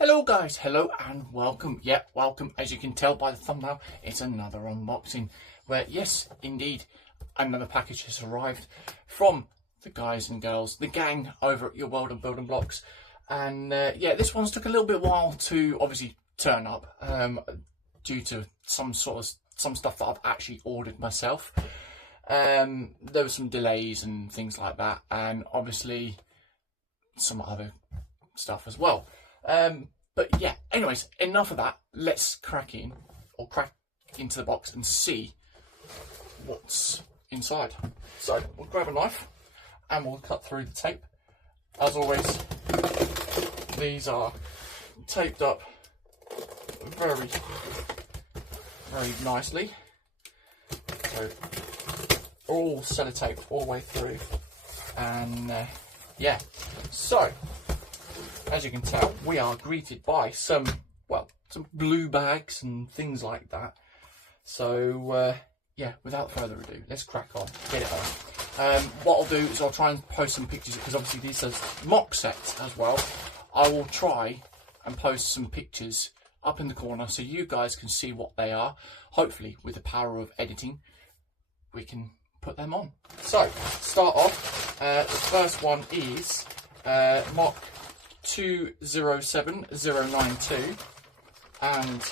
Hello guys, hello and welcome. Yeah, welcome. As you can tell by the thumbnail, it's another unboxing where, yes, indeed, another package has arrived from the guys and girls, the gang over at Your World of Building Blocks. And yeah, this one's took a little bit while to obviously turn up due to some stuff that I've actually ordered myself. There were some delays and things like that, and obviously some other stuff as well. But yeah, anyways, enough of that. Let's crack into the box and see what's inside. So we'll grab a knife and we'll cut through the tape. As always, these are taped up very nicely. So all sellotaped all the way through, and yeah. So as you can tell, we are greeted by some blue bags and things like that. So yeah, without further ado, let's crack on, get it on. What I'll do is I'll try and post some pictures, because obviously these are mock sets as well. I will try and post some pictures up in the corner so you guys can see what they are. Hopefully, with the power of editing, we can put them on. So, start off, the first one is mock 207092, and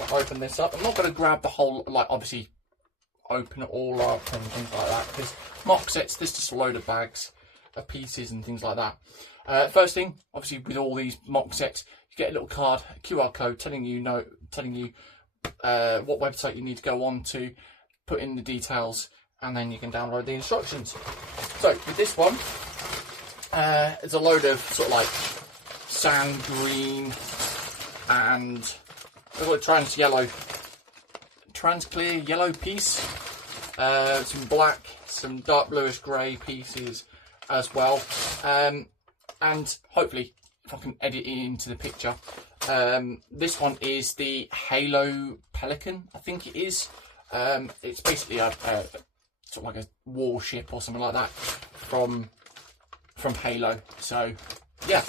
I'll open this up. I'm not going to grab the whole, obviously open it all up and things like that, because mock sets, there's just a load of bags of pieces and things like that. First thing, obviously with all these mock sets, you get a little card, a QR code telling you what website you need to go on to, put in the details, and then you can download the instructions. So with this one, it's a load of sort of like sand green and a trans-clear yellow piece, some black, some dark bluish grey pieces as well, and hopefully if I can edit it into the picture, this one is the Halo Pelican, I think it is. It's basically a sort of like a warship or something like that from Halo. So yeah,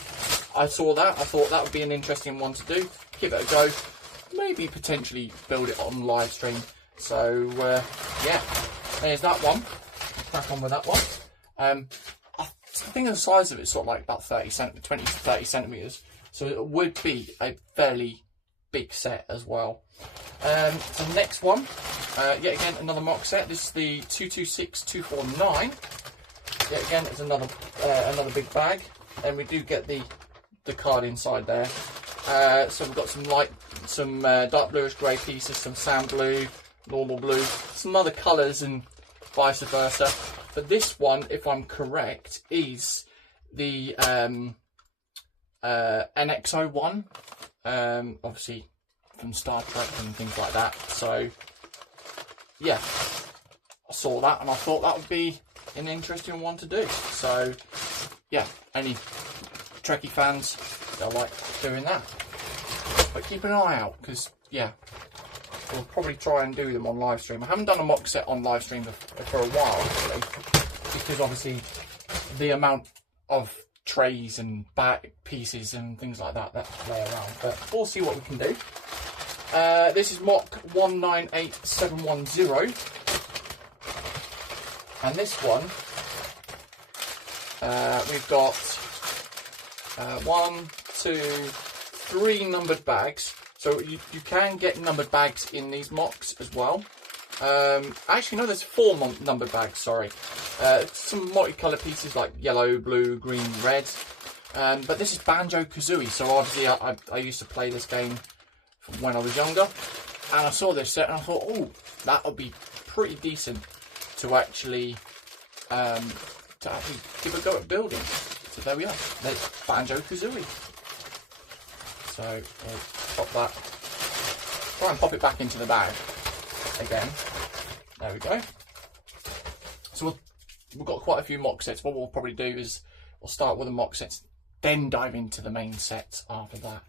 I saw that, I thought that would be an interesting one to do, give it a go, maybe potentially build it on live stream. So yeah, there's that one. Crack on with that one. I think the size of it's sort of like about 20 to 30 centimeters, so it would be a fairly big set as well. So the next one, yet again another mock set. This is the 226249. Yet again, it's another big bag, and we do get the card inside there. So we've got some dark bluish grey pieces, some sand blue, normal blue, some other colours, and vice versa. But this one, if I'm correct, is the NX-01, obviously from Star Trek and things like that. So yeah, I saw that and I thought that would be an interesting one to do. So yeah, any Trekkie fans, they'll like doing that. But keep an eye out, because yeah, we'll probably try and do them on live stream. I haven't done a mock set on live stream for a while, actually, because obviously the amount of trays and back pieces and things like that lay around. But we'll see what we can do. This is mock 198710. And this one, we've got 1, 2, 3 numbered bags. So you can get numbered bags in these mocks as well. Actually, no, there's 4 numbered bags, sorry. Some multicolour pieces like yellow, blue, green, red. But this is Banjo-Kazooie, so obviously I used to play this game from when I was younger. And I saw this set and I thought, oh, that would be pretty decent to actually give a go at building. So there we are. There's Banjo-Kazooie. So we'll pop that. Try and pop it back into the bag again. There we go. So we've got quite a few mock sets. What we'll probably do is we'll start with the mock sets, then dive into the main sets after that,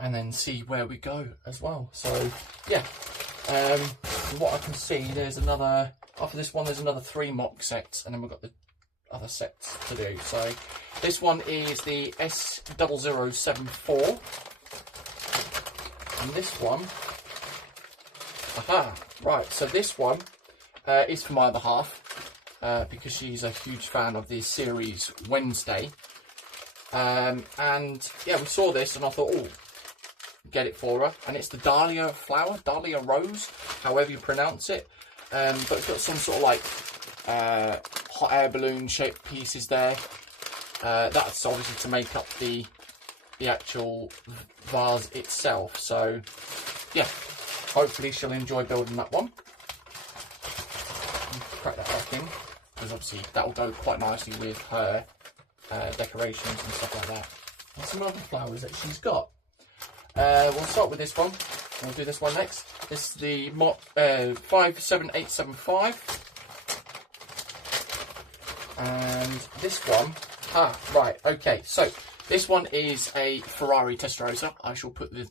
and then see where we go as well. So yeah, from what I can see, there's another, after this one there's another 3 mock sets, and then we've got the other sets to do. So this one is the S0074, and this one, aha, right. So this one is for my other half because she's a huge fan of the series Wednesday, and yeah, we saw this and I thought, oh, get it for her, and it's the Dahlia flower, Dahlia rose, however you pronounce it. But it's got some sort of like hot air balloon shaped pieces there. That's obviously to make up the actual vase itself. So yeah, hopefully she'll enjoy building that one. Crack that back in, because obviously that will go quite nicely with her decorations and stuff like that. And some other flowers that she's got. We'll start with this one. We'll do this one next. This is the 57875. And this one, right, okay. So this one is a Ferrari Testarossa. I shall put the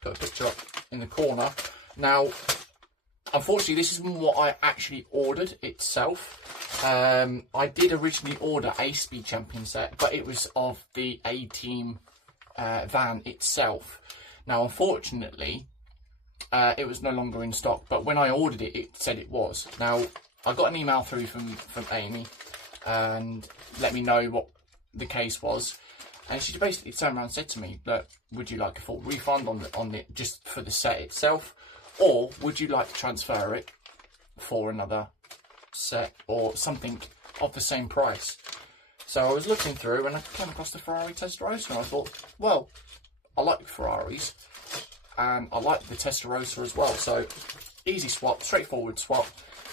put a picture up in the corner. Now, unfortunately, this isn't what I actually ordered itself. I did originally order a Speed Champion set, but it was of the A-Team van itself. Now, unfortunately, it was no longer in stock, but when I ordered it, it said it was. Now, I got an email through from Amy and let me know what the case was, and she basically turned around and said to me, look, would you like a full refund on it just for the set itself, or would you like to transfer it for another set or something of the same price? So I was looking through and I came across the Ferrari Testarossa, and I thought, well, I like Ferraris and I like the Testarossa as well, so easy swap, straightforward swap.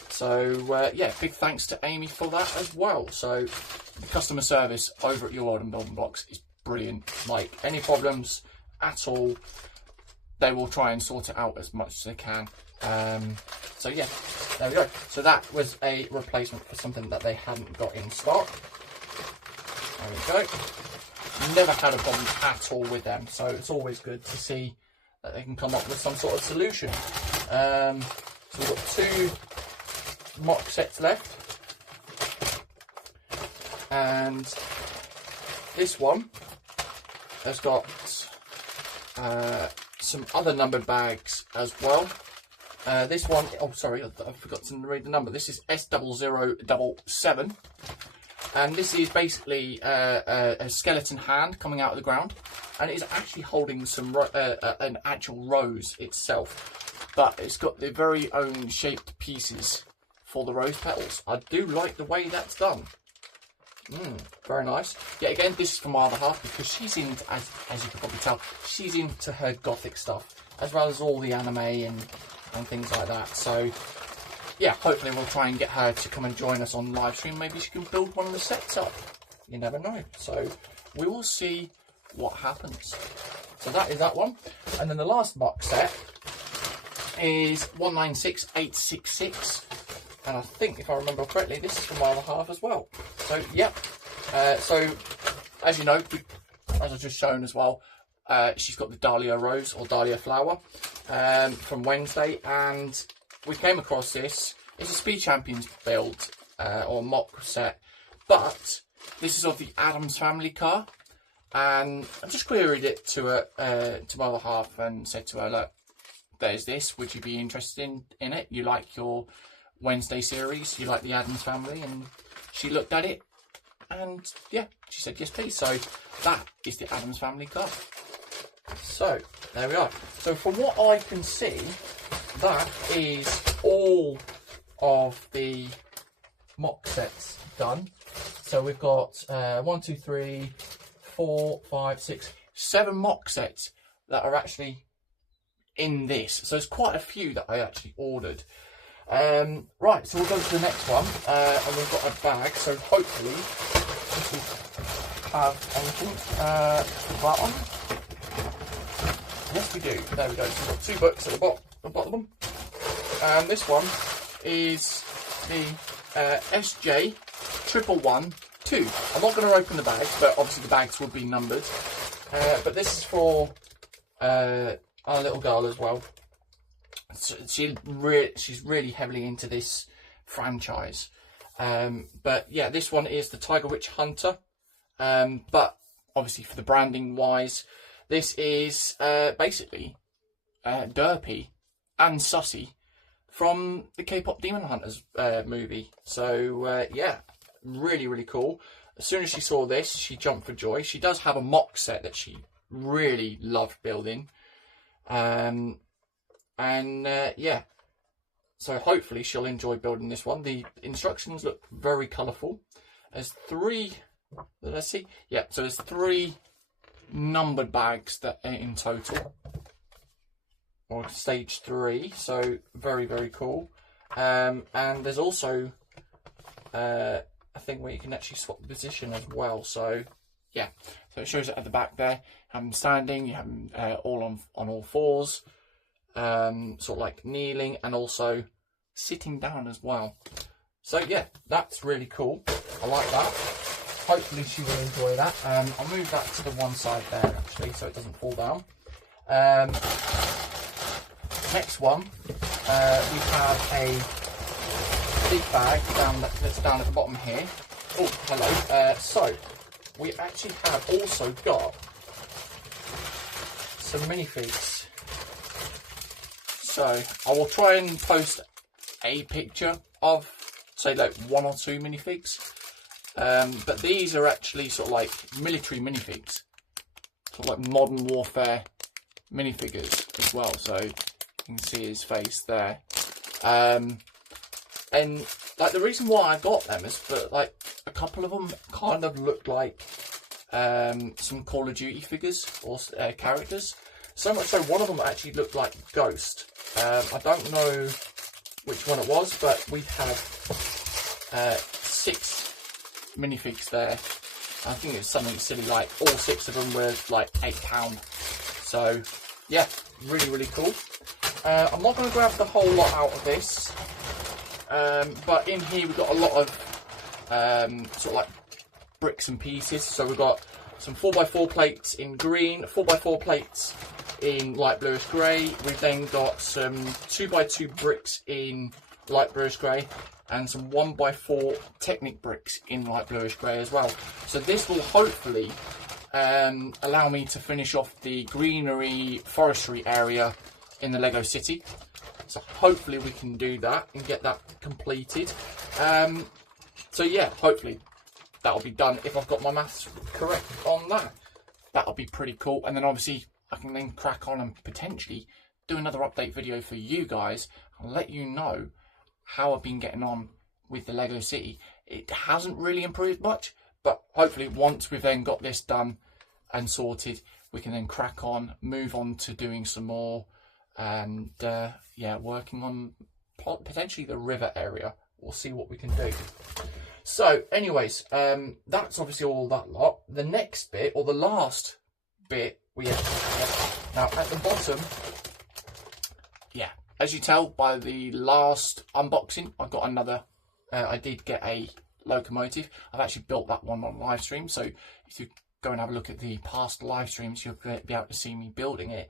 So yeah, big thanks to Amy for that as well. So the customer service over at Your World and Building Blocks is brilliant. Like, any problems at all, they will try and sort it out as much as they can. So yeah, there we go. So that was a replacement for something that they hadn't got in stock. There we go. Never had a problem at all with them, so it's always good to see that they can come up with some sort of solution. So we've got 2 mock sets left, and this one has got some other numbered bags as well. This one, oh sorry, I forgot to read the number. This is S0077, and this is basically a skeleton hand coming out of the ground, and it is actually holding some an actual rose itself, but it's got the very own shaped pieces for the rose petals. I do like the way that's done. Very nice. Yet again, this is for my other half, because she's into, as you can probably tell, she's into her gothic stuff, as well as all the anime and things like that. So yeah, hopefully we'll try and get her to come and join us on live stream. Maybe she can build one of the sets up. You never know. So we will see what happens. So that is that one. And then the last box set is 196866. And I think, if I remember correctly, this is from my other half as well. So, yep. So, as you know, as I've just shown as well, she's got the Dahlia rose, or Dahlia flower, from Wednesday. And we came across this. It's a Speed Champions build, or mock set. But this is of the Addams Family car. And I just queried it to my other half and said to her, look, there's this. Would you be interested in it? You like your Wednesday series, you like the Addams Family? And she looked at it and yeah, she said yes please. So that is the Addams Family car. So there we are. So from what I can see, that is all of the mock sets done. So we've got 1, 2, 3, 4, 5, 6, 7 mock sets that are actually in this. So there's quite a few that I actually ordered. Right, so we'll go to the next one, and we've got a bag, so hopefully this will have anything. That one. Yes, we do. There we go. So we've got 2 books at the bottom. And this one is the SJ 111-2. I'm not going to open the bags, but obviously the bags will be numbered. But this is for our little girl as well. She's really heavily into this franchise, But yeah, this one is the Tiger Witch Hunter. But obviously for the branding wise, this is basically Derpy and Sussy from the K-pop Demon Hunters movie. So yeah, really, really cool. As soon as she saw this, she jumped for joy. She does have a mock set that she really loved building. Yeah, so hopefully she'll enjoy building this one. The instructions look very colourful. There's 3, let's see, yeah, so there's 3 numbered bags that are in total, or stage 3, so very, very cool. And there's also a thing where you can actually swap the position as well. So yeah, so it shows it at the back there. You have them standing, you have them all on all fours, sort of like kneeling, and also sitting down as well. So yeah, that's really cool. I like that. Hopefully she will enjoy that. I'll move that to the one side there actually, so it doesn't fall down. Next one, we have a big bag that's down at the bottom here. Oh, hello. So we actually have also got some minifigs. So I will try and post a picture of, say, like 1 or 2 minifigs. But these are actually sort of like military minifigs, sort of like modern warfare minifigures as well. So you can see his face there. And like the reason why I got them is that like a couple of them kind of look like some Call of Duty figures or characters. So much so one of them actually looked like Ghost. I don't know which one it was, but we have 6 minifigs there. I think it's something silly like all 6 of them were like £8. So yeah, really, really cool. I'm not going to grab the whole lot out of this, but in here we've got a lot of sort of like bricks and pieces. So we've got some 4x4 plates in green, 4x4 plates in light bluish grey. We've then got some 2x2 bricks in light bluish grey, and some 1x4 Technic bricks in light bluish grey as well. So this will hopefully allow me to finish off the greenery forestry area in the Lego City. So hopefully we can do that and get that completed. So yeah, hopefully that'll be done if I've got my maths correct on that. That'll be pretty cool. And then obviously I can then crack on and potentially do another update video for you guys and let you know how I've been getting on with the Lego City. It hasn't really improved much, but hopefully once we've then got this done and sorted, we can then crack on, move on to doing some more, and yeah, working on potentially the river area. We'll see what we can do. So anyways, that's obviously all that lot. The next bit, or the last bit, we have now at the bottom, yeah, as you tell by the last unboxing, I've got another, I did get a locomotive. I've actually built that one on live stream, so if you go and have a look at the past live streams, you'll be able to see me building it.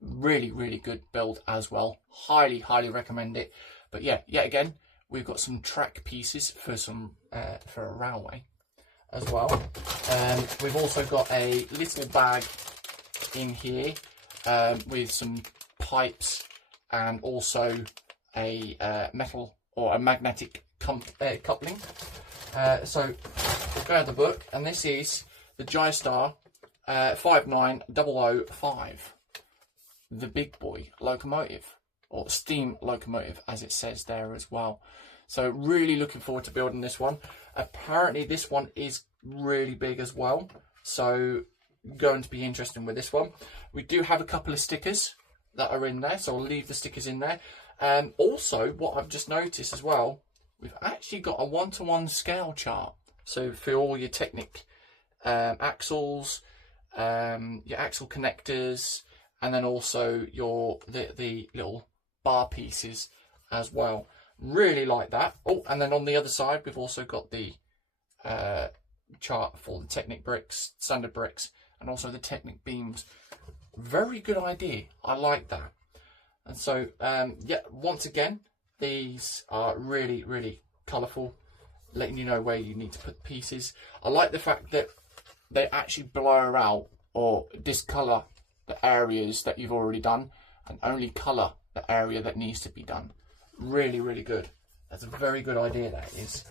Really, really good build as well. Highly, highly recommend it. But yeah, yet again, we've got some track pieces for some for a railway as well. We've also got a little bag in here with some pipes and also a metal or a magnetic coupling. So we'll go to the book, and this is the J-Star 59005, the big boy locomotive, or steam locomotive as it says there as well. So really looking forward to building this one. Apparently this one is really big as well, so going to be interesting with this one. We do have a couple of stickers that are in there, so I'll leave the stickers in there. Also, what I've just noticed as well, we've actually got a 1-to-1 scale chart. So for all your Technic axles, your axle connectors, and then also the little bar pieces as well. Really like that. Oh, and then on the other side, we've also got the chart for the Technic bricks, standard bricks, and also the Technic beams. Very good idea. I like that. And so, yeah, once again, these are really, really colourful. letting you know where you need to put the pieces. I like the fact that they actually blur out or discolour the areas that you've already done and only colour the area that needs to be done. Really, really good. That's a very good idea, that is.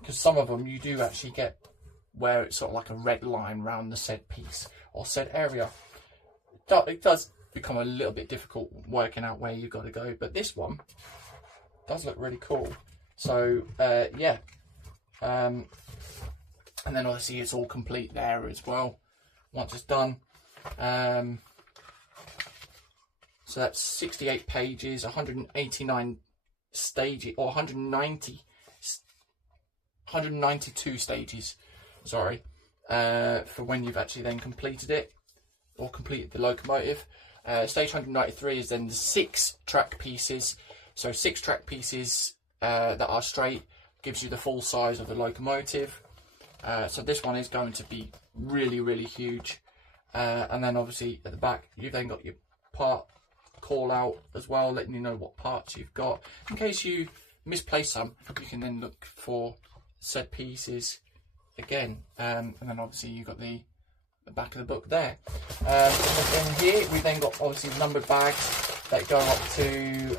Because some of them you do actually get where it's sort of like a red line around the said piece or said area. It does become a little bit difficult working out where you've got to go, but this one does look really cool. So yeah, and then obviously it's all complete there as well once it's done. So that's 68 pages, 189 stages, or 192 stages, sorry, for when you've actually then completed it, or completed the locomotive. Stage 193 is then the 6 track pieces. So 6 track pieces that are straight gives you the full size of the locomotive. So this one is going to be really, really huge. And then obviously at the back, you've then got your part call out as well, letting you know what parts you've got. In case you misplace some, you can then look for said pieces again. And then obviously you've got the back of the book there. And then here we've then got obviously numbered bags that go up to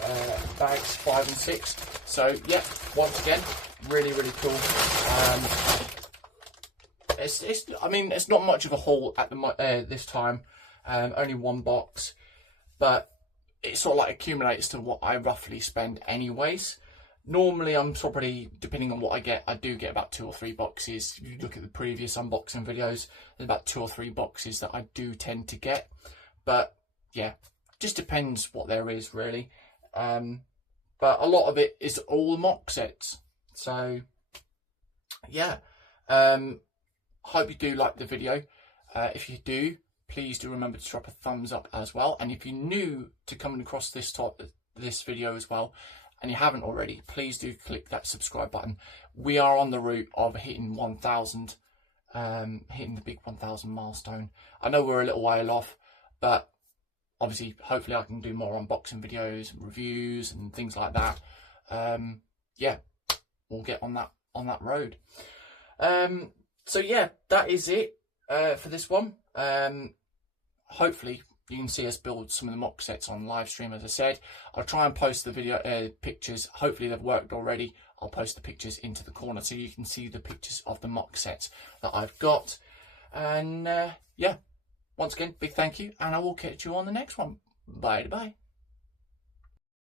bags 5 and 6. So yeah, once again, really, really cool. I mean, it's not much of a haul at the this time. Only one box, but it sort of like accumulates to what I roughly spend anyways. Normally I'm probably, depending on what I get, I do get about 2 or 3 boxes. If you look at the previous unboxing videos, there's about 2 or 3 boxes that I do tend to get. But yeah, just depends what there is really. But a lot of it is all mock sets. So yeah, hope you do like the video. If you do, please do remember to drop a thumbs up as well. And if you're new to coming across this video as well, and you haven't already, please do click that subscribe button. We are on the route of hitting 1,000, hitting the big 1,000 milestone. I know we're a little while off, but obviously, hopefully I can do more unboxing videos and reviews and things like that. Yeah, we'll get on that road. So yeah, that is it for this one. Hopefully you can see us build some of the mock sets on live stream. As I said, I'll try and post the video pictures. Hopefully they've worked already. I'll post the pictures into the corner so you can see the pictures of the mock sets that I've got. And yeah, once again, big thank you, and I will catch you on the next one. Bye bye.